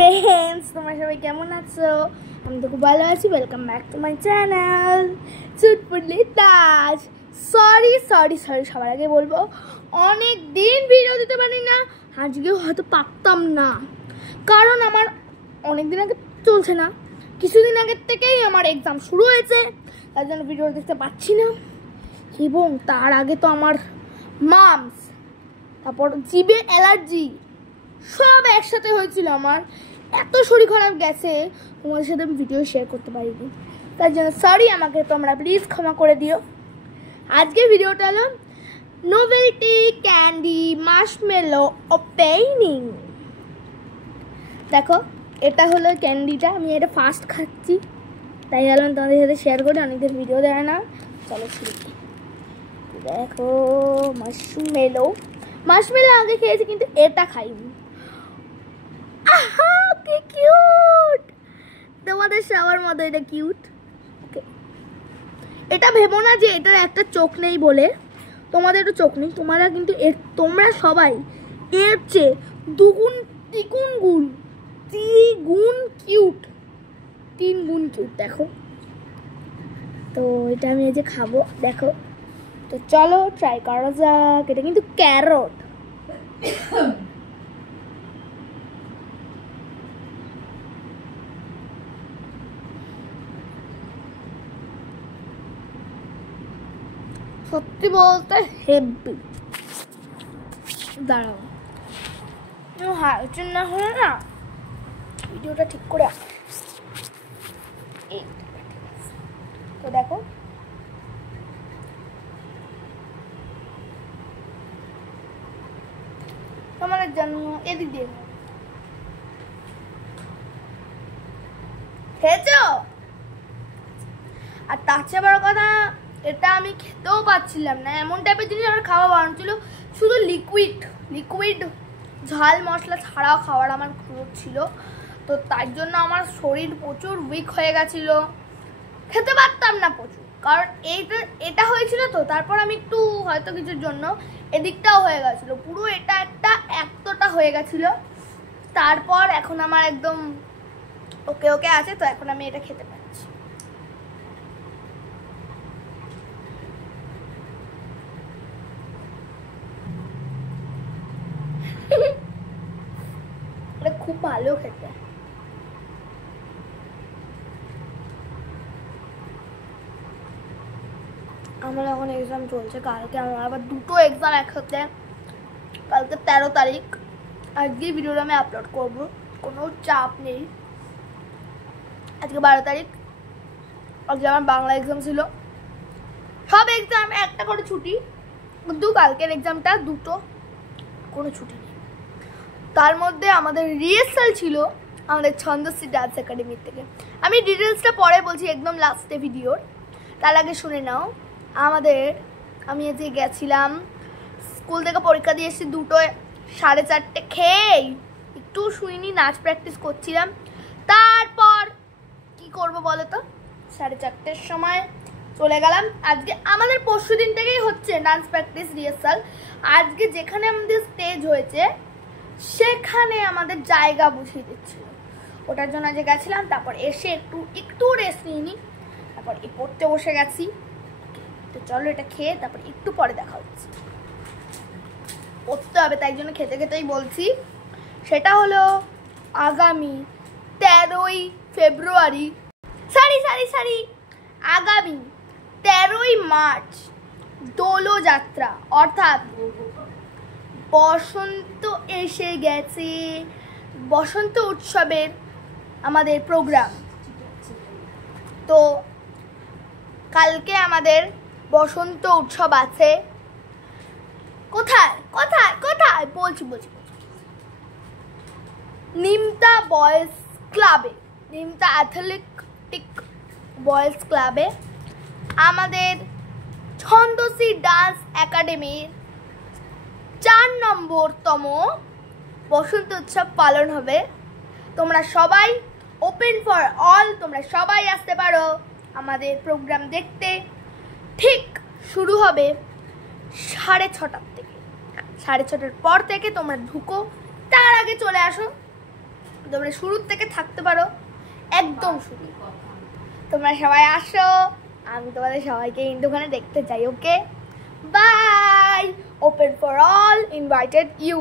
Friends, তোমরা সবাই কেমন আছো? আমি তো খুব ভালো আছি। Welcome back to my channel Chutputli Taj. Sorry সবার আগে বলবো অনেক দিন ভিডিও দিতে পারি না। আজকেও হয়তো পারতাম না, কারণ আমার অনেক দিন আগে চলছে না, কিছুদিন আগের থেকেই আমার এক্সাম শুরু হয়েছে, তার জন্য ভিডিও দেখতে পাচ্ছি না। এবং তার আগে তো আমার মামস, তারপর জিভে অ্যালার্জি সব একসাথে হয়েছিল। আমার এত শরীর খারাপ গেছে, তোমাদের সাথে আমি ভিডিও শেয়ার করতে পারিনি, তার জন্য সরি, আমাকে তোমরা প্লিজ ক্ষমা করে দিও। আজকে ভিডিওটা হলো নোভেলটি ক্যান্ডি মার্শমেলো ওপেনিং। দেখো, এটা হলো ক্যান্ডিটা, আমি এটা ফার্স্ট খাচ্ছি, তাই ভাবলাম তোমাদের সাথে শেয়ার করি, অনেকদিন ভিডিও দেয় না। চলো শুরু। দেখো, মার্শমেলো আগে খেয়েছি, কিন্তু এটা খাইনি। আহা কি কিউট, তোমাদের সবার মতো এটা কিউট। এটা ভেবো না যে এটার একটা চোখ নেই বলে, তোমাদের তো চোখ নেই, তোমরা সবাই এর চেয়ে তিন গুণ কিউট। দেখো তো এটা আমি এই যে খাবো, দেখো তো চলো ট্রাই করা যাক। এটা কিন্তু ক্যারট। সত্যি বলতে হেভি। দাঁড়াও, হাইচুন না হলে না ভিডিওটা ঠিক করে। তো দেখো, তোমাদের জন্য এদিক দিয়ে খেয়েছো। আর তার চেয়ে বড় কথা, এটা আমি খেতেও পাচ্ছিলাম না, এমন টাইপের জিনিস আমার খাওয়া বারণ ছিল। শুধু লিকুইড ঝাল মশলা ছাড়াও খাওয়ার আমার খরচ ছিল, তো তার জন্য আমার শরীর প্রচুর উইক হয়ে গেছিলো, খেতে পারতাম না প্রচুর। কারণ এটা হয়েছিল, তো তারপর আমি একটু হয়তো কিছুর জন্য এদিকটাও হয়ে গেছিলো, পুরো এটা এতটা হয়ে গেছিলো। তারপর এখন আমার একদম ওকে আছে, তো এখন আমি এটা খেতে পারছি। এটা খুব ভালো খেতে। আমার এখন এক্সাম চলছে, কালকে আমার আবার দুটো এক্সাম একসাথে, কালকে 13 তারিখ। আজকে ভিডিওটা আমি আপলোড করব, কোনো চাপ নেই। আজকে 12 তারিখ, আজকে আমার বাংলা এক্সাম ছিল। সব এক্সাম একটা করে ছুটি, কিন্তু কালকের এক্সামটা দুটো, কোনো ছুটি নেই। তার মধ্যে আমাদের রিহার্সাল ছিল আমাদের ছন্দশ্রী ডান্স একাডেমির থেকে। আমি ডিটেলসটা পরে বলছি, একদম লাস্টে ভিডিওর, তার আগে শুনে নাও। আমি আজকে গেছিলাম, স্কুল থেকে পরীক্ষা দিয়ে এসেছি 2:30 খেয়েই একটু শুইনি, নাচ প্র্যাকটিস করছিলাম। তারপর কি করব বলো তো, 4:30 সময় চলে গেলাম। আজকে আমাদের পরশু দিন থেকেই হচ্ছে ডান্স প্র্যাকটিস রিহার্সাল। আজকে যেখানে আমাদের স্টেজ হয়েছে সেখানে আমাদের জায়গা বুঝিয়ে দিচ্ছিল, ওটার জন্য আজকে গেছিলাম। তারপর এসে একটু রেস্ট নিইনি, তারপর পড়তে বসে গেছি। তো চলো এটা খেয়ে তারপর একটু পরে দেখা হচ্ছে। পড়তে হবে, তাই জন্য খেতেই বলছি। সেটা হলো আগামী 13ই ফেব্রুয়ারি, আগামী 13ই মার্চ দোলযাত্রা, অর্থাৎ বসন্ত এসে গেছে, বসন্ত উৎসবের আমাদের প্রোগ্রাম। তো কালকে আমাদের বসন্ত উৎসব আছে। কোথায় বলছি, নিমতা বয়েজ ক্লাবে, নিমতা অ্যাথলেটিক বয়েজ ক্লাবে আমাদের ছন্দশ্রী ডান্স একাডেমির 4 নম্বরতম বসন্ত উৎসব পালন হবে। তোমরা সবাই ওপেন ফর অল, তোমরা সবাই আসতে পারো আমাদের প্রোগ্রাম দেখতে। ঠিক শুরু হবে 6:30 থেকে, 6:30 পর থেকে তোমরা ঢুকো, তার আগে চলে আসো, তোমরা শুরুর থেকে থাকতে পারো, একদম শুরু। তোমরা সবাই আসো, আমি তোমাদের সবাইকে দোকানে দেখতে চাই। Okay, bye. Open for all, invited you.